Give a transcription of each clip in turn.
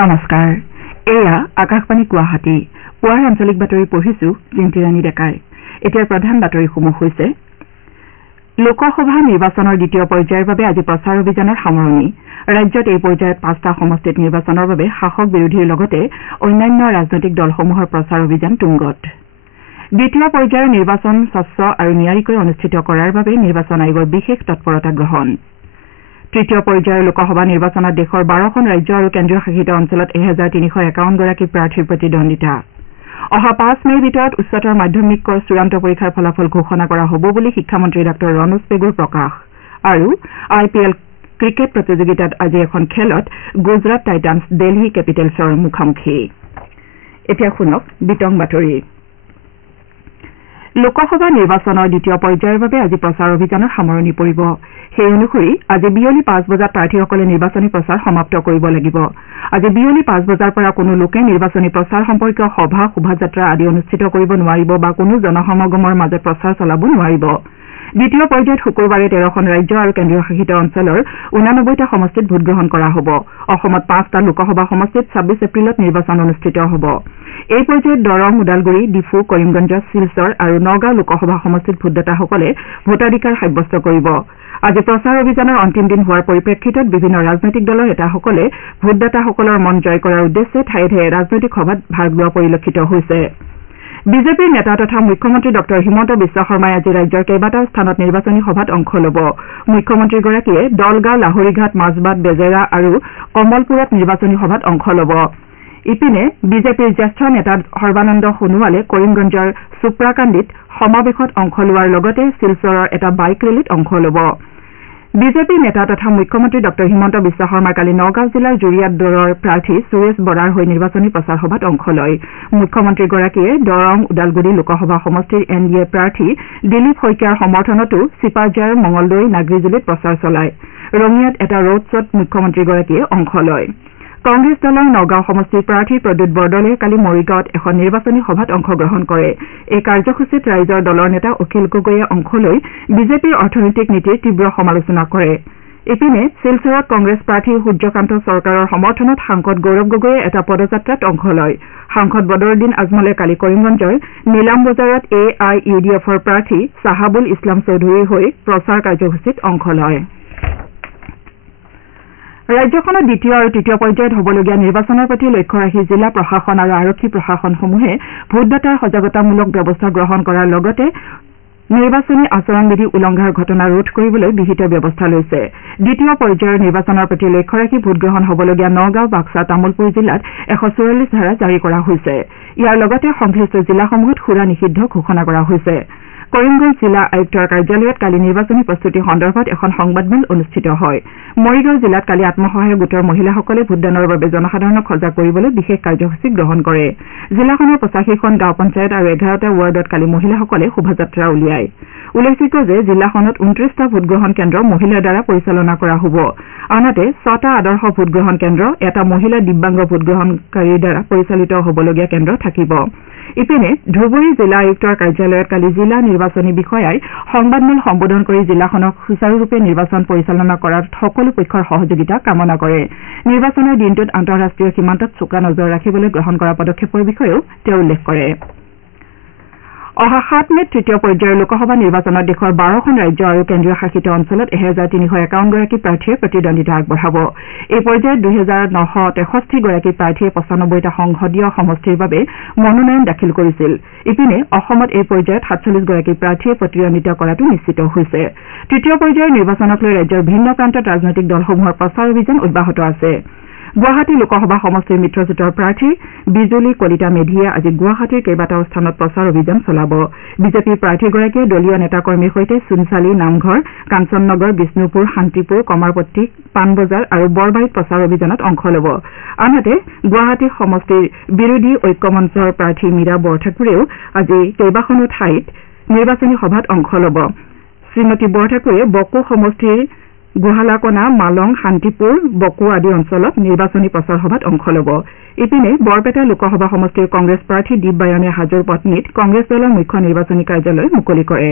নমস্কাৰ এয়া আকাশবাণী গুৱাহাটী পুৱাৰ আঞ্চলিক বাতৰি পঢ়িছো জিন্তিৰাণী ডেকাই এতিয়া প্ৰধান বাতৰিসমূহ হৈছে লোকসভা নিৰ্বাচনৰ দ্বিতীয় পৰ্যায়ৰ বাবে আজি প্ৰচাৰ অভিযানৰ সামৰণি ৰাজ্যত এই পৰ্যায়ত 5টা সমষ্টিত নিৰ্বাচনৰ বাবে শাসক বিৰোধীৰ লগতে অন্যান্য ৰাজনৈতিক দলসমূহৰ প্ৰচাৰ অভিযান তুংগত দ্বিতীয় পৰ্যায়ৰ নিৰ্বাচন স্বচ্ছ আৰু নিয়াৰিকৈ অনুষ্ঠিত কৰাৰ বাবে নিৰ্বাচন আয়োগৰ বিশেষ তৎপৰতা গ্ৰহণ তৃতীয় পৰ্যায়ৰ লোকসভা নিৰ্বাচনত দেশৰ 12খন ৰাজ্য আৰু কেন্দ্ৰীয় শাসিত অঞ্চলত 1351 গৰাকী প্ৰাৰ্থীৰ প্ৰতিদ্বন্দ্বিতা অহা 5 মেৰ ভিতৰত উচ্চতৰ মাধ্যমিকৰ চূড়ান্ত পৰীক্ষাৰ ফলাফল ঘোষণা কৰা হ'ব বুলি শিক্ষামন্ত্ৰী ডঃ ৰণোজ পেগুৰ প্ৰকাশ আৰু IPL ক্ৰিকেট প্ৰতিযোগিতাত আজি এখন খেলত গুজৰাট টাইটান্স দিল্লী কেপিটেলছৰ মুখামুখি এতিয়া শুনক বিতং বাতৰি লোকসভা নিৰ্বাচনৰ দ্বিতীয় পৰ্যায়ৰ বাবে আজি প্ৰচাৰ অভিযানৰ সামৰণি পৰিব সেই অনুসৰি আজি বিয়লি 5 বজাত প্ৰাৰ্থীসকলে নিৰ্বাচনী প্ৰচাৰ সমাপ্ত কৰিব লাগিব আজি বিয়লি 5 বজাৰ পৰা কোনো লোকে নিৰ্বাচনী প্ৰচাৰ সম্পৰ্কীয় সভা শোভাযাত্ৰা আদি অনুষ্ঠিত কৰিব নোৱাৰিব বা কোনো জনসমাগমৰ মাজত প্ৰচাৰ চলাব নোৱাৰিব দ্বিতীয় পৰ্যায়ত শুকুৰবাৰে 13খন ৰাজ্য আৰু কেন্দ্ৰীয় শাসিত অঞ্চলৰ 89টা সমষ্টিত ভোটগ্ৰহণ কৰা হ'ব অসমত 5টা লোকসভা সমষ্টিত 26 এপ্ৰিলত নিৰ্বাচন অনুষ্ঠিত হ'ব এই পৰ্যায়ত দৰং ওদালগুৰি ডিফু কৰিমগঞ্জ শিলচৰ আৰু নগাঁও লোকসভা সমষ্টিত ভোটদাতাসকলে ভোটাধিকাৰ সাব্যস্ত কৰিব আজি প্ৰচাৰ অভিযানৰ অন্তিম দিন হোৱাৰ পৰিপ্ৰেক্ষিতত বিভিন্ন ৰাজনৈতিক দলৰ নেতাসকলে ভোটদাতাসকলৰ মন জয় কৰাৰ উদ্দেশ্যে ঠায়ে ঠায়ে ৰাজনৈতিক সভাত ভাগ লোৱা পৰিলক্ষিত হৈছে বিজেপিৰ নেতা তথা মুখ্যমন্ত্ৰী ডঃ হিমন্ত বিশ্ব শৰ্মাই আজি ৰাজ্যৰ কেইবাটাও স্থানত নিৰ্বাচনী সভাত অংশ ল'ব মুখ্যমন্ত্ৰীগৰাকীয়ে দলগাঁও লাহৰীঘাট মাজবাট বেজেৰা আৰু কমলপুৰত নিৰ্বাচনী সভাত অংশ ল'ব ইপিনে বিজেপিৰ জ্যেষ্ঠ নেতা সৰ্বানন্দ সোণোৱালে কৰিমগঞ্জৰ সুপ্ৰাকান্দিত সমাৱেশত অংশ লোৱাৰ লগতে শিলচৰৰ এটা বাইক ৰেলীত অংশ ল'ব বিজেপি নেতা তথা মুখ্যমন্ত্ৰী ডঃ হিমন্ত বিশ্ব শৰ্মাই কালি নগাঁও জিলাৰ জুৰিয়াত দলৰ প্ৰাৰ্থী সুৰেশ বৰাৰ হৈ নিৰ্বাচনী প্ৰচাৰ সভাত অংশ লয় মুখ্যমন্ত্ৰীগৰাকীয়ে দৰং ওদালগুৰি লোকসভা সমষ্টিৰ NDA প্ৰাৰ্থী দিলীপ শইকীয়াৰ সমৰ্থনতো চিপাঝাৰ মঙলদৈ নাগৰিজুলিত প্ৰচাৰ চলায় ৰঙিয়াত এটা ৰোড শ্বত মুখ্যমন্ত্ৰীগৰাকীয়ে অংশ লয় কংগ্ৰেছ দলৰ নগাঁও সমষ্টিৰ প্ৰাৰ্থী প্ৰদ্যুৎ বৰদলৈ কালি মৰিগাঁৱত এখন নিৰ্বাচনী সভাত অংশগ্ৰহণ কৰে এই কাৰ্যসূচীত ৰাইজৰ দলৰ নেতা অখিল গগৈয়ে অংশ লৈ বিজেপিৰ অৰ্থনৈতিক নীতিৰ তীব্ৰ সমালোচনা কৰে ইপিনে শিলচৰত কংগ্ৰেছ প্ৰাৰ্থী সূৰ্যকান্ত চৰকাৰৰ সমৰ্থনত সাংসদ গৌৰৱ গগৈয়ে এটা পদযাত্ৰাত অংশ লয় সাংসদ বদৰুদ্দিন আজমলে কালি কৰিমগঞ্জৰ নিলাম বজাৰত AIUDFৰ প্ৰাৰ্থী চাহাবুল ইছলাম চৌধুৰীৰ হৈ প্ৰচাৰ কাৰ্যসূচীত অংশ লয় ৰাজ্যখনত দ্বিতীয় আৰু তৃতীয় পৰ্যায়ত হ'বলগীয়া নিৰ্বাচনৰ প্ৰতি লক্ষ্য ৰাখি জিলা প্ৰশাসন আৰু আৰক্ষী প্ৰশাসনসমূহে ভোটদাতাৰ সজাগতামূলক ব্যৱস্থা গ্ৰহণ কৰাৰ লগতে নিৰ্বাচনী আচৰণবিধি উলংঘাৰ ঘটনা ৰোধ কৰিবলৈ বিহিত ব্যৱস্থা লৈছে দ্বিতীয় পৰ্যায়ৰ নিৰ্বাচনৰ প্ৰতি লক্ষ্য ৰাখি ভোটগ্ৰহণ হ'বলগীয়া নগাঁও বাক্সা তামুলপুৰ জিলাত 144 ধাৰা জাৰি কৰা হৈছে ইয়াৰ লগতে সংশ্লিষ্ট জিলাসমূহত সুৰা নিষিদ্ধ ঘোষণা কৰা হৈছে কৰিমগঞ্জ জিলা আয়ুক্তৰ কাৰ্যালয়ত কালি নিৰ্বাচনী প্ৰস্তুতি সন্দৰ্ভত এখন সংবাদমেল অনুষ্ঠিত হয় মৰিগাঁও জিলাত কালি আত্মসহায়ক গোটৰ মহিলাসকলে ভোটদানৰ বাবে জনসাধাৰণক সজাগ কৰিবলৈ বিশেষ কাৰ্যসূচী গ্ৰহণ কৰে জিলাখনৰ 85খন গাঁও পঞ্চায়ত আৰু 11টা ৱাৰ্ডত কালি মহিলাসকলে শোভাযাত্ৰা উলিয়ায় উল্লেখযোগ্য যে জিলাখনত 29টা ভোটগ্ৰহণ কেন্দ্ৰ মহিলাৰ দ্বাৰা পৰিচালনা কৰা হ'ব আনহাতে 6টা আদৰ্শ ভোটগ্ৰহণ কেন্দ্ৰ এটা মহিলা দিব্যাংগ ভোটগ্ৰহণকাৰীৰ দ্বাৰা পৰিচালিত হ'বলগীয়া কেন্দ্ৰ থাকিব ইপিনে ধুবুৰী জিলা আয়ুক্তৰ কাৰ্যালয়ত কালি জিলা নিৰ্বাচনী বিষয়াই সংবাদমেল সম্বোধন কৰি জিলাখনক সুচাৰুৰূপে নিৰ্বাচন পৰিচালনা কৰাত সকলো পক্ষৰ সহযোগিতা কামনা কৰে নিৰ্বাচনৰ দিনটোত আন্তঃৰাষ্ট্ৰীয় সীমান্তত চোকা নজৰ ৰাখিবলৈ গ্ৰহণ কৰা পদক্ষেপৰ বিষয়েও তেওঁ উল্লেখ কৰে অহা 7 মেত তৃতীয় পৰ্যায়ৰ লোকসভা নিৰ্বাচনত দেশৰ 12খন ৰাজ্য আৰু কেন্দ্ৰীয় শাসিত অঞ্চলত 1351 গৰাকী প্ৰাৰ্থীয়ে প্ৰতিদ্বন্দ্বিতা আগবঢ়াব এই পৰ্যায়ত 2963 গৰাকী প্ৰাৰ্থীয়ে 95টা সংসদীয় সমষ্টিৰ বাবে মনোনয়ন দাখিল কৰিছিল ইপিনে অসমত এই পৰ্যায়ত 47 গৰাকী প্ৰাৰ্থীয়ে প্ৰতিদ্বন্দ্বিতা কৰাটো নিশ্চিত হৈছে তৃতীয় পৰ্যায়ৰ নিৰ্বাচনক লৈ ৰাজ্যৰ ভিন্ন প্ৰান্তত ৰাজনৈতিক দলসমূহৰ প্ৰচাৰ অভিযান অব্যাহত আছে গুৱাহাটী লোকসভা সমষ্টিৰ মিত্ৰজোঁটৰ প্ৰাৰ্থী বিজুলী কলিতা মেধিয়ে আজি গুৱাহাটীৰ কেইবাটাও স্থানত প্ৰচাৰ অভিযান চলাব বিজেপিৰ প্ৰাৰ্থীগৰাকীয়ে দলীয় নেতাকৰ্মীৰ সৈতে চুনচালি নামঘৰ কাঞ্চননগৰ বিষ্ণুপুৰ শান্তিপুৰ কমাৰপট্টি পাণবজাৰ আৰু বৰবাৰীত প্ৰচাৰ অভিযানত অংশ ল'ব আনহাতে গুৱাহাটী সমষ্টিৰ বিৰোধী ঐক্য মঞ্চৰ প্ৰাৰ্থী মীৰা বৰঠাকুৰেও আজি কেইবাখনো ঠাইত নিৰ্বাচনী সভাত অংশ ল'ব শ্ৰীমতী বৰঠাকুৰে বকো সমষ্টিৰ গোহালাকনা মালং শান্তিপুৰ বকো আদি অঞ্চলত নিৰ্বাচনী প্ৰচাৰ সভাত অংশ ল'ব ইপিনে বৰপেটা লোকসভা সমষ্টিৰ কংগ্ৰেছ প্ৰাৰ্থী দীপবায়নে হাজোৰ পত্নীত কংগ্ৰেছ দলৰ মুখ্য নিৰ্বাচনী কাৰ্যালয় মুকলি কৰে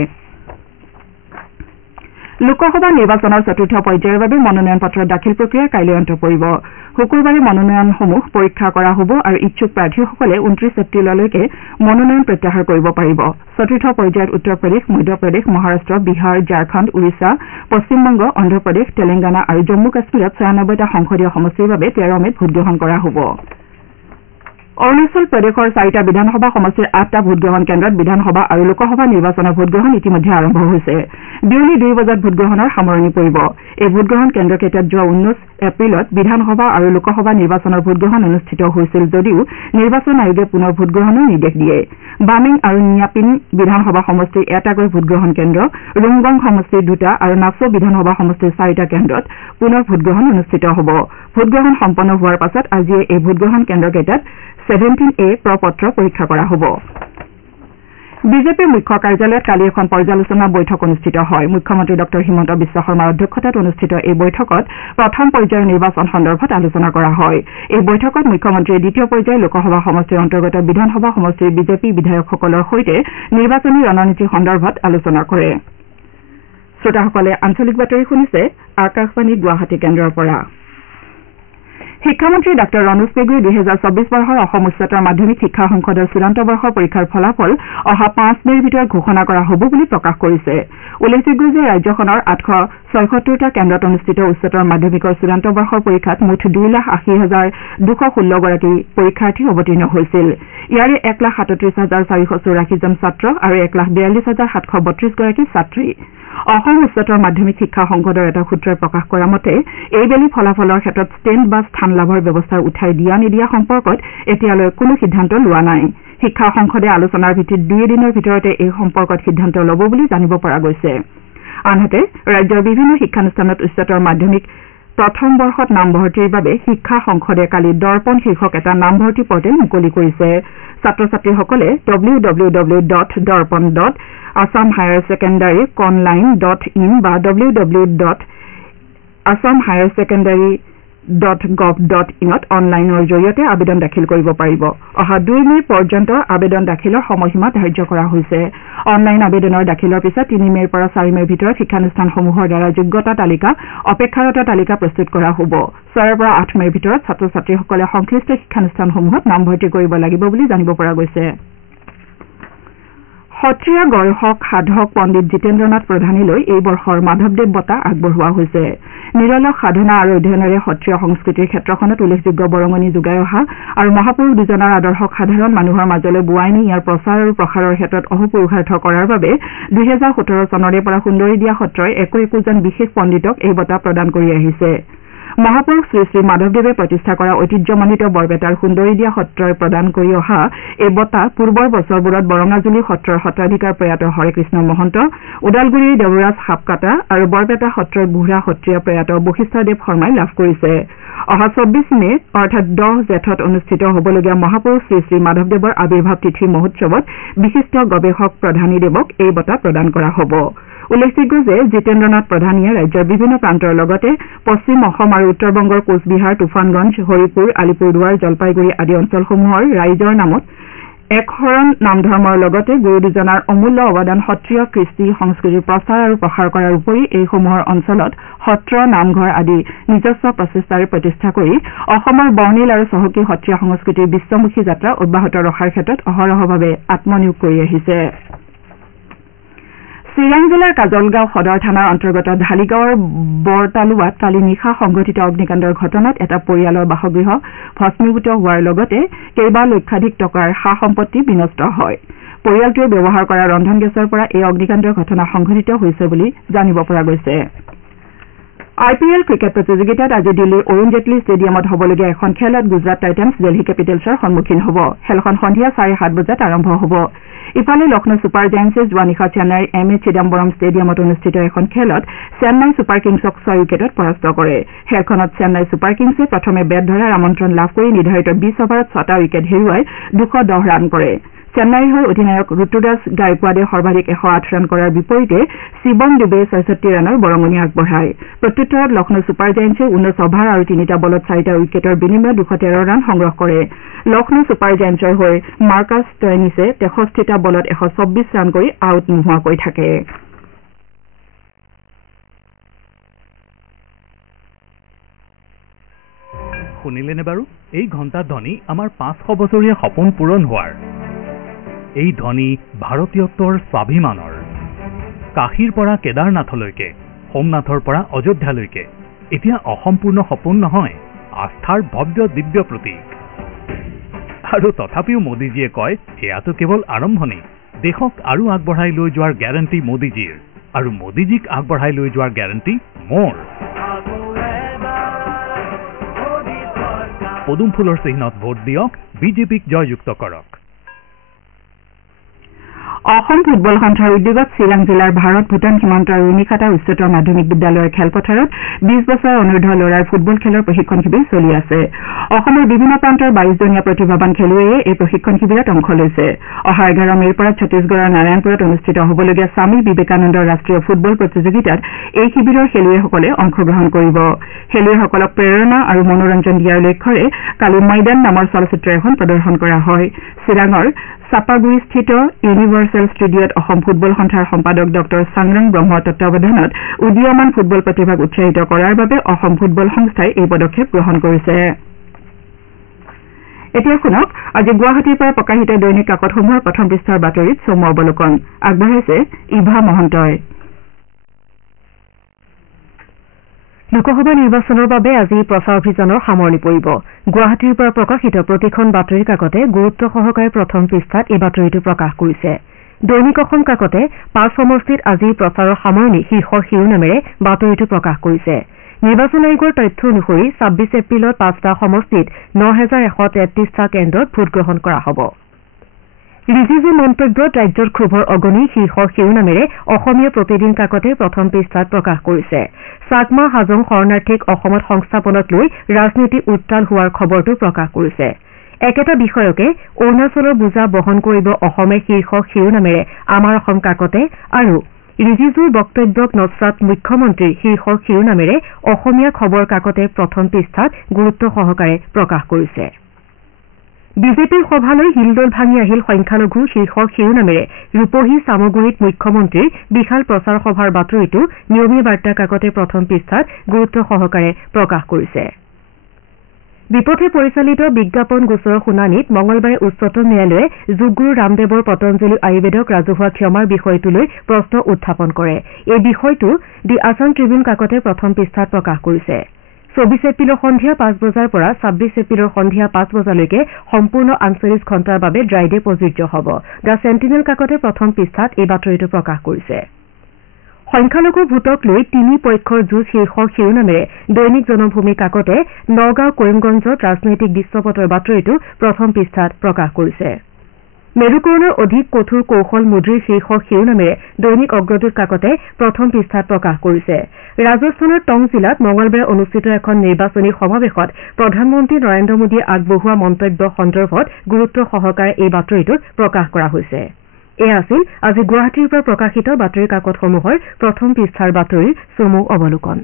লোকসভা নিৰ্বাচনৰ চতুৰ্থ পৰ্যায়ৰ বাবে মনোনয়ন পত্ৰ দাখিল প্ৰক্ৰিয়া কাইলৈ অন্ত পৰিব শুকুৰবাৰে মনোনয়নসমূহ পৰীক্ষা কৰা হ'ব আৰু ইচ্ছুক প্ৰাৰ্থীসকলে 29 এপ্ৰিললৈকে মনোনয়ন প্ৰত্যাহাৰ কৰিব পাৰিব চতুৰ্থ পৰ্যায়ত উত্তৰ প্ৰদেশ মধ্যপ্ৰদেশ মহাৰাষ্ট্ৰ বিহাৰ ঝাৰখণ্ড উৰিষ্যা পশ্চিমবংগ অন্ধ্ৰপ্ৰদেশ তেলেংগানা আৰু জম্মু কাশ্মীৰত 96টা সংসদীয় সমষ্টিৰ বাবে 13 মেত ভোটগ্ৰহণ কৰা হ'ব অৰুণাচল প্ৰদেশৰ 4টা বিধানসভা সমষ্টিৰ 8টা ভোটগ্ৰহণ কেন্দ্ৰত বিধানসভা আৰু লোকসভা নিৰ্বাচনৰ ভোটগ্ৰহণ ইতিমধ্যে আৰম্ভ হৈছে বিয়লি 2 বজাত ভোটগ্ৰহণৰ সামৰণি পৰিব এই ভোটগ্ৰহণ কেন্দ্ৰকেইটাত যোৱা 19 এপ্ৰিলত বিধানসভা আৰু লোকসভা নিৰ্বাচনৰ ভোটগ্ৰহণ অনুষ্ঠিত হৈছিল যদিও নিৰ্বাচন আয়োগে পুনৰ ভোটগ্ৰহণৰ নিৰ্দেশ দিয়ে বামিং আৰু নিয়াপিন বিধানসভা সমষ্টিৰ এটাকৈ ভোটগ্ৰহণ কেন্দ্ৰ ৰুংগং সমষ্টিৰ 2টা আৰু নাফছো বিধানসভা সমষ্টিৰ 4টা কেন্দ্ৰত পুনৰ ভোটগ্ৰহণ অনুষ্ঠিত হ'ব ভোটগ্ৰহণ সম্পন্ন হোৱাৰ পাছত আজিয়ে এই ভোটগ্ৰহণ কেন্দ্ৰকেইটাত 17A প্ৰপত্ৰ পৰীক্ষা কৰা হ'ব বিজেপিৰ মুখ্য কাৰ্যালয়ত কালি এখন পৰ্যালোচনা বৈঠক অনুষ্ঠিত হয় মুখ্যমন্ত্ৰী ডক্টৰ হিমন্ত বিশ্ব শৰ্মাৰ অধ্যক্ষতাত অনুষ্ঠিত এই বৈঠকত প্ৰথম পৰ্যায়ৰ নিৰ্বাচন সন্দৰ্ভত আলোচনা কৰা হয় এই বৈঠকত মুখ্যমন্ত্ৰীয়ে দ্বিতীয় পৰ্যায়ৰ লোকসভা সমষ্টিৰ অন্তৰ্গত বিধানসভা সমষ্টিৰ বিজেপি বিধায়কসকলৰ সৈতে নিৰ্বাচনী ৰণনীতি সন্দৰ্ভত আলোচনা কৰে শ্ৰোতাসকলে আঞ্চলিক বাতৰি শুনিছে আকাশবাণী গুৱাহাটী কেন্দ্ৰৰ পৰা শিক্ষামন্ত্ৰী ডাঃ ৰণোজ পেগুৱে 2024 বৰ্ষৰ অসম উচ্চতৰ মাধ্যমিক শিক্ষা সংসদৰ চূড়ান্ত বৰ্ষৰ পৰীক্ষাৰ ফলাফল অহা 5 মেৰ ভিতৰত ঘোষণা কৰা হ'ব বুলি প্ৰকাশ কৰিছে উল্লেখযোগ্য যে ৰাজ্যখনৰ 876টা কেন্দ্ৰত অনুষ্ঠিত উচ্চতৰ মাধ্যমিকৰ চূড়ান্ত বৰ্ষৰ পৰীক্ষাত মুঠ 2,80,216 গৰাকী পৰীক্ষাৰ্থী অৱতীৰ্ণ হৈছিল ইয়াৰে 1,37,484 জন ছাত্ৰ আৰু 1,42,732 গৰাকী ছাত্ৰী অসম উচ্চতৰ মাধ্যমিক শিক্ষা সংসদৰ এটা সূত্ৰই প্ৰকাশ কৰা মতে এইবেলি ফলাফলৰ ক্ষেত্ৰত ষ্টেণ্ড বা স্থান লাভৰ ব্যৱস্থা উঠাই দিয়া নিদিয়া সম্পৰ্কত এতিয়ালৈ কোনো সিদ্ধান্ত লোৱা নাই শিক্ষা সংসদে আলোচনাৰ ভিত্তিত 2 দিনৰ ভিতৰতে এই সম্পৰ্কত সিদ্ধান্ত ল'ব বুলি জানিব পৰা গৈছে আনহাতে ৰাজ্যৰ বিভিন্ন শিক্ষানুষ্ঠানত উচ্চতৰ মাধ্যমিক প্ৰথম বৰ্ষত নামভৰ্তিৰ বাবে শিক্ষা সংসদে কালি দৰ্পণ শীৰ্ষক এটা নামভৰ্তি পৰ্টেল মুকলি কৰিছে ছাত্ৰ ছাত্ৰীসকলে www.dorpan.assamhighersecondary.online.in বা www.assamhighersecondary.gov.in অনলাইনৰ জৰিয়তে আবেদন দাখিল কৰিব পাৰিব অহা 2 মে পৰ্যন্ত আবেদন দাখিলৰ সময়সীমা ধাৰ্য কৰা হৈছে অনলাইন আবেদনৰ দাখিলৰ পিছত 3 মেৰ পৰা 4 মেৰ ভিতৰত শিক্ষানুষ্ঠানসমূহৰ দ্বাৰা যোগ্যতা তালিকা অপেক্ষাৰত তালিকা প্ৰস্তুত কৰা হ'ব 6 পৰা 8 মেৰ ভিতৰত ছাত্ৰ ছাত্ৰীসকলে সংশ্লিষ্ট শিক্ষানুষ্ঠানসমূহত নামভৰ্তি কৰিব লাগিব বুলি জানিব পৰা গৈছে সত্ৰীয়া গৱেষক সাধক পণ্ডিত জিতেন্দ্ৰনাথ প্ৰধানীলৈ এই বৰ্ষৰ মাধৱদেৱ বঁটা আগবঢ়োৱা হৈছে নিৰলস সাধনা আৰু অধ্যয়নেৰে সত্ৰীয় সংস্কৃতিৰ ক্ষেত্ৰখনত উল্লেখযোগ্য বৰঙণি যোগাই অহা আৰু মহাপুৰুষ দুজনৰ আদৰ্শক সাধাৰণ মানুহৰ মাজলৈ বোৱাই নি ইয়াৰ প্ৰচাৰ আৰু প্ৰসাৰৰ ক্ষেত্ৰত অহোপুৰুষাৰ্থ কৰাৰ বাবে 2017 চনৰে পৰা সুন্দৰী দিয়া সত্ৰই একোজন বিশেষ পণ্ডিতক এই বঁটা প্ৰদান কৰি আহিছে মহাপুৰুষ শ্ৰী শ্ৰী মাধৱদেৱে প্ৰতিষ্ঠা কৰা ঐতিহ্যমণ্ডিত বৰপেটাৰ সুন্দৰী দিয়া সত্ৰই প্ৰদান কৰি অহা এই বঁটা পূৰ্বৰ বছৰবোৰত বৰঙাজুলি সত্ৰৰ সত্ৰাধিকাৰ প্ৰয়াত হৰেকৃষ্ণ মহন্ত ওদালগুৰিৰ দেৱৰাজ সাপকাটা আৰু বৰপেটা সত্ৰৰ বুঢ়া সত্ৰীয়া প্ৰয়াত বশিষ্ঠদেৱ শৰ্মাই লাভ কৰিছে অহা 24 মে অৰ্থাৎ 10 জেঠত অনুষ্ঠিত হ'বলগীয়া মহাপুৰুষ শ্ৰী শ্ৰী মাধৱদেৱৰ আৱিৰ্ভাৱ তিথি মহোৎসৱত বিশিষ্ট গৱেষক প্ৰধানীদেৱক এই বঁটা প্ৰদান কৰা হ'ব উল্লেখযোগ্য যে জিতেন্দ্ৰনাথ প্ৰধানীয়ে ৰাজ্যৰ বিভিন্ন প্ৰান্তৰ লগতে পশ্চিম অসম আৰু উত্তৰবংগৰ কোচবিহাৰ তুফানগঞ্জ হৰিপুৰ আলিপুৰদুৱাৰ জলপাইগুৰি আদি অঞ্চলসমূহৰ ৰাইজৰ নামত একশৰণ নামধৰ্মৰ লগতে গুৰু দুজনাৰ অমূল্য অৱদান সত্ৰীয় কৃষ্টি সংস্কৃতিৰ প্ৰচাৰ আৰু প্ৰসাৰ কৰাৰ উপৰি এইসমূহৰ অঞ্চলত সত্ৰ নামঘৰ আদি নিজস্ব প্ৰচেষ্টাৰে প্ৰতিষ্ঠা কৰি অসমৰ বৰ্ণিল আৰু চহকী সত্ৰীয়া সংস্কৃতিৰ বিশ্বমুখী যাত্ৰা অব্যাহত ৰখাৰ ক্ষেত্ৰত অহৰহভাৱে আত্মনিয়োগ কৰি আহিছে চিৰাং জিলাৰ কাজলগাঁও সদৰ থানাৰ অন্তৰ্গত ঢালিগাঁৱৰ বৰতালুৱাত কালি নিশা সংঘটিত অগ্নিকাণ্ডৰ ঘটনাত এটা পৰিয়ালৰ বাসগৃহ ভস্মীভূত হোৱাৰ লগতে কেইবা লক্ষাধিক টকাৰ সা সম্পত্তি বিনষ্ট হয় পৰিয়ালটোৱে ব্যৱহাৰ কৰা ৰন্ধন গেছৰ পৰা এই অগ্নিকাণ্ডৰ ঘটনা সংঘটিত হৈছে বুলি জানিব পৰা গৈছে IPL ক্ৰিকেট প্ৰতিযোগিতাত আজি দিল্লীৰ অৰুণ জেটলী ষ্টেডিয়ামত হ'বলগীয়া এখন খেলত গুজৰাট টাইটান্ছ দিল্লী কেপিটেলছৰ সন্মুখীন হ'ব খেলখন সন্ধিয়া 7:30 বজাত আৰম্ভ হ'ব ইফালে লক্ষ্ণৌ ছুপাৰ জায়ান্টছে যোৱা নিশা চেন্নাইৰ M.A. চিদাম্বৰম ষ্টেডিয়ামত অনুষ্ঠিত এখন খেলত চেন্নাই ছুপাৰ কিংছক 6 উইকেটত পৰাস্ত কৰে খেলখনত চেন্নাই ছুপাৰ কিংছে প্ৰথমে বেট ধৰাৰ আমন্ত্ৰণ লাভ কৰি নিৰ্ধাৰিত 20 অভাৰত 6টা উইকেট হেৰুৱাই 210 ৰান কৰে চেন্নাইৰ হৈ অধিনায়ক ঋতুৰাজ গায়কোৱাডে সৰ্বাধিক 108 ৰান কৰাৰ বিপৰীতে শিৱম ডুবে 66 ৰানৰ বৰঙণি আগবঢ়ায় প্ৰত্যুত্তৰত লক্ষ্ণৌ ছুপাৰ জায়ান্টছে 19 অভাৰ আৰু 3টা বলত 4টা উইকেটৰ বিনিময়ত 213 ৰান সংগ্ৰহ কৰে লক্ষ্ণৌ ছুপাৰ জায়ান্টছৰ হৈ মাৰ্কাছ ষ্টয়নিছে 63টা বলত 124 ৰান কৰি আউট নোহোৱাকৈ থাকে শুনিলেনে বাৰু এই ঘণ্টা ধ্বনি আমাৰ 500 বছৰীয়া সপোন পূৰণ হোৱাৰ এই ধ্বনি ভাৰতীয়ত্বৰ স্বাভিমানৰ কাশীৰ পৰা কেদাৰনাথলৈকে সোমনাথৰ পৰা অযোধ্যালৈকে এতিয়া অসম্পূৰ্ণ সপোন নহয় আস্থাৰ ভব্য দিব্য প্ৰতীক আৰু তথাপিও মোদীজীয়ে কয় এয়াতো কেৱল আৰম্ভণি দেশক আৰু আগবঢ়াই লৈ যোৱাৰ গ্যাৰাণ্টি মোদীজীৰ আৰু মোদীজীক আগবঢ়াই লৈ যোৱাৰ গ্যাৰাণ্টি মোৰ পদুম ফুলৰ চিহ্নত ভোট দিয়ক বিজেপিক জয়যুক্ত কৰক অসম ফুটবল সন্থাৰ উদ্যোগত চিৰাং জিলাৰ ভাৰত ভূটান সীমান্তৰ ৰুণিখাটা উচ্চতৰ মাধ্যমিক বিদ্যালয়ৰ খেলপথাৰত 20 বছৰ অনূৰ্ধ্ব ল'ৰাৰ ফুটবল খেলৰ প্ৰশিক্ষণ শিবিৰ চলি আছে অসমৰ বিভিন্ন প্ৰান্তৰ 22জনীয়া প্ৰতিভাৱান খেলুৱৈয়ে এই প্ৰশিক্ষণ শিবিৰত অংশ লৈছে অহা 11 মেৰ পৰা ছত্তীশগড়ৰ নাৰায়ণপুৰত অনুষ্ঠিত হ'বলগীয়া স্বামী বিবেকানন্দ ৰাষ্ট্ৰীয় ফুটবল প্ৰতিযোগিতাত এই শিবিৰৰ খেলুৱৈসকলে অংশগ্ৰহণ কৰিব খেলুৱৈসকলক প্ৰেৰণা আৰু মনোৰঞ্জন দিয়াৰ লক্ষ্যৰে কালি ময়দান নামৰ চলচ্চিত্ৰ এখন প্ৰদৰ্শন কৰা হয় চিৰাঙৰ চাপাগুৰিস্থিত ইউনিভাৰ্চেল ষ্টুডিঅ'ত অসম ফুটবল সন্থাৰ সম্পাদক ডক্টৰ চাংৰাং ব্ৰহ্মৰ তত্বাৱধানত উদীয়মান ফুটবল প্ৰতিভাক উৎসাহিত কৰাৰ বাবে অসম ফুটবল সংস্থাই এই পদক্ষেপ গ্ৰহণ কৰিছে এতিয়া শুনক আজি গুৱাহাটীৰ পৰা প্ৰকাশিত দৈনিক কাকতসমূহৰ প্ৰথম পৃষ্ঠাৰ বাতৰিত চমু অৱলোকন আগবঢ়াইছে ইভা মহন্তই লোকসভা নিৰ্বাচনৰ বাবে আজি প্ৰচাৰ অভিযানৰ সামৰণি পৰিব গুৱাহাটীৰ পৰা প্ৰকাশিত প্ৰতিখন বাতৰি কাকতে গুৰুত্ব সহকাৰে প্ৰথম পৃষ্ঠাত এই বাতৰিটো প্ৰকাশ কৰিছে দৈনিক অসম কাকতে 5 সমষ্টিত আজি প্ৰচাৰৰ সামৰণি শীৰ্ষৰ শিৰোনামেৰে বাতৰিটো প্ৰকাশ কৰিছে নিৰ্বাচন আয়োগৰ তথ্য অনুসৰি 26 এপ্ৰিলত 5টা সমষ্টিত 9133টা কেন্দ্ৰত ভোটগ্ৰহণ কৰা হ'ব ৰিজিজু মন্তব্যত ৰাজ্যৰ ক্ষোভৰ অগণি শীৰ্ষৰ শিৰোনামেৰে অসমীয়া প্ৰতিদিন কাকতে প্ৰথম পৃষ্ঠাত প্ৰকাশ কৰিছে চাকমা হাজং শৰণাৰ্থীক অসমত সংস্থাপনক লৈ ৰাজনীতি উত্তাল হোৱাৰ খবৰটো প্ৰকাশ কৰিছে একেটা বিষয়কে অৰুণাচলৰ বোজা বহন কৰিব অসমে শীৰ্ষক শিৰোনামেৰে আমাৰ অসম কাকতে আৰু ৰিজিজুৰ বক্তব্যক নস্ৰাত মুখ্যমন্ত্ৰীৰ শীৰ্ষক শিৰোনামেৰে অসমীয়া খবৰ কাকতে প্ৰথম পৃষ্ঠাত গুৰুত্ব সহকাৰে প্ৰকাশ কৰিছে বিজেপিৰ সভালৈ হিলদল ভাঙি আহিল সংখ্যালঘু শীৰ্ষক শিৰোনামেৰে ৰূপহী সামগুৰিত মুখ্যমন্ত্ৰীৰ বিশাল প্ৰচাৰ সভাৰ বাতৰিটো নিয়মীয়া বাৰ্তা কাকতে প্ৰথম পৃষ্ঠাত গুৰুত্ব সহকাৰে প্ৰকাশ কৰিছে বিপথে পৰিচালিত বিজ্ঞাপন গোচৰৰ শুনানিত মঙলবাৰে উচ্চতম ন্যায়ালয়ে যোগগুৰু ৰামদেৱৰ পতঞ্জলি আয়ুৰ্বেদক ৰাজহুৱা ক্ষমাৰ বিষয়টোলৈ প্ৰশ্ন উত্থাপন কৰে এই বিষয়টো দি আছাম ট্ৰিবিউন কাকতে প্ৰথম পৃষ্ঠাত প্ৰকাশ কৰিছে 24 এপ্ৰিলৰ সন্ধিয়া 5 বজাৰ পৰা 26 এপ্ৰিলৰ সন্ধিয়া 5 বজালৈকে সম্পূৰ্ণ 48 ঘণ্টাৰ বাবে ড্ৰাই ডে প্ৰযোজ্য হ'ব দ্য চেণ্টিনেল কাকতে প্ৰথম পৃষ্ঠাত এই বাতৰিটো প্ৰকাশ কৰিছে সংখ্যালঘু ভোটক লৈ তিনি পক্ষৰ যুঁজ শীৰ্ষক শিৰোনামেৰে দৈনিক জনভূমি কাকতে নগাঁও কৰিমগঞ্জত ৰাজনৈতিক দৃশ্যপটৰ বাতৰিটো প্ৰথম পৃষ্ঠাত প্ৰকাশ কৰিছে মেৰুকৰণৰ অধিক কঠোৰ কৌশল মোদীৰ শীৰ্ষক শিৰোনামেৰে দৈনিক অগ্ৰদূত কাকতে প্ৰথম পৃষ্ঠাত প্ৰকাশ কৰিছে ৰাজস্থানৰ টং জিলাত মঙলবাৰে অনুষ্ঠিত এখন নিৰ্বাচনী সমাৱেশত প্ৰধানমন্ত্ৰী নৰেন্দ্ৰ মোদীয়ে আগবঢ়োৱা মন্তব্য সন্দৰ্ভত গুৰুত্ব সহকাৰে এই বাতৰিটোত প্ৰকাশ কৰা হৈছে এয়া আছিল আজি গুৱাহাটীৰ পৰা প্ৰকাশিত বাতৰি কাকতসমূহৰ প্ৰথম পৃষ্ঠাৰ বাতৰিৰ চমু অৱলোকন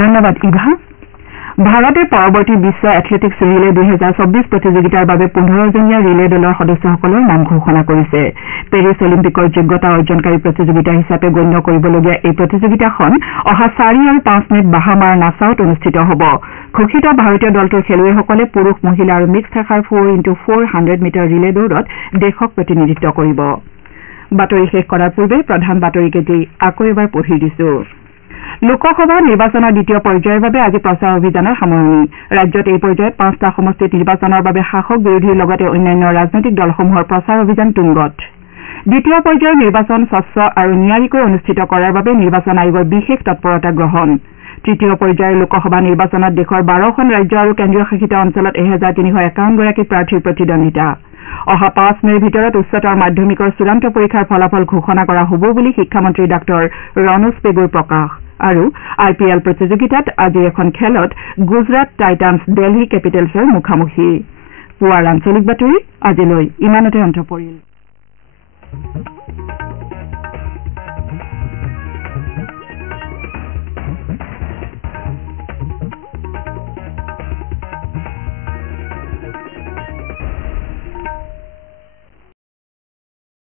ধন্যবাদ ইভা ভাৰতে পৰৱৰ্তী বিশ্ব এথলেটিক্স ৰিলে 2024 প্ৰতিযোগিতাৰ বাবে 15জনীয়া ৰিলে দলৰ সদস্যসকলৰ নাম ঘোষণা কৰিছে পেৰিছ অলিম্পিকৰ যোগ্যতা অৰ্জনকাৰী প্ৰতিযোগিতা হিচাপে গণ্য কৰিবলগীয়া এই প্ৰতিযোগিতাখন অহা 4 আৰু 5 মেত বাহামাৰ নাছাউত অনুষ্ঠিত হ'ব ঘোষিত ভাৰতীয় দলটোৰ খেলুৱৈসকলে পুৰুষ মহিলা আৰু মিক্স শাখাৰ 4x400 মিটাৰ ৰিলে দৌৰত দেশক প্ৰতিনিধিত্ব কৰিব বাতৰি শেষ কৰাৰ পূৰ্বে প্ৰধান বাতৰিকেইটি আকৌ এবাৰ পঢ়ি দিছো লোকসভা নিৰ্বাচনৰ দ্বিতীয় পৰ্যায়ৰ বাবে আজি প্ৰচাৰ অভিযানৰ সামৰণি ৰাজ্যত এই পৰ্যায়ত 5টা সমষ্টিত নিৰ্বাচনৰ বাবে শাসক বিৰোধীৰ লগতে অন্যান্য ৰাজনৈতিক দলসমূহৰ প্ৰচাৰ অভিযান তুংগত দ্বিতীয় পৰ্যায়ৰ নিৰ্বাচন স্বচ্ছ আৰু নিয়াৰিকৈ অনুষ্ঠিত কৰাৰ বাবে নিৰ্বাচন আয়োগৰ বিশেষ তৎপৰতা গ্ৰহণ তৃতীয় পৰ্যায়ৰ লোকসভা নিৰ্বাচনত দেশৰ 12খন ৰাজ্য আৰু কেন্দ্ৰীয় শাসিত অঞ্চলত 1351 গৰাকী প্ৰাৰ্থীৰ প্ৰতিদ্বন্দ্বিতা অহা 5 মেৰ ভিতৰত উচ্চতৰ মাধ্যমিকৰ চূড়ান্ত পৰীক্ষাৰ ফলাফল ঘোষণা কৰা হ'ব বুলি শিক্ষামন্ত্ৰী ডাঃ ৰণোজ পেগুৰ প্ৰকাশ আৰু IPL প্ৰতিযোগিতাত আজি এখন খেলত গুজৰাট টাইটান্স দিল্লী কেপিটেলছৰ মুখামুখি পুৱাৰ আঞ্চলিক বাতৰি আজিলৈ ইমানতে অন্ত পৰিল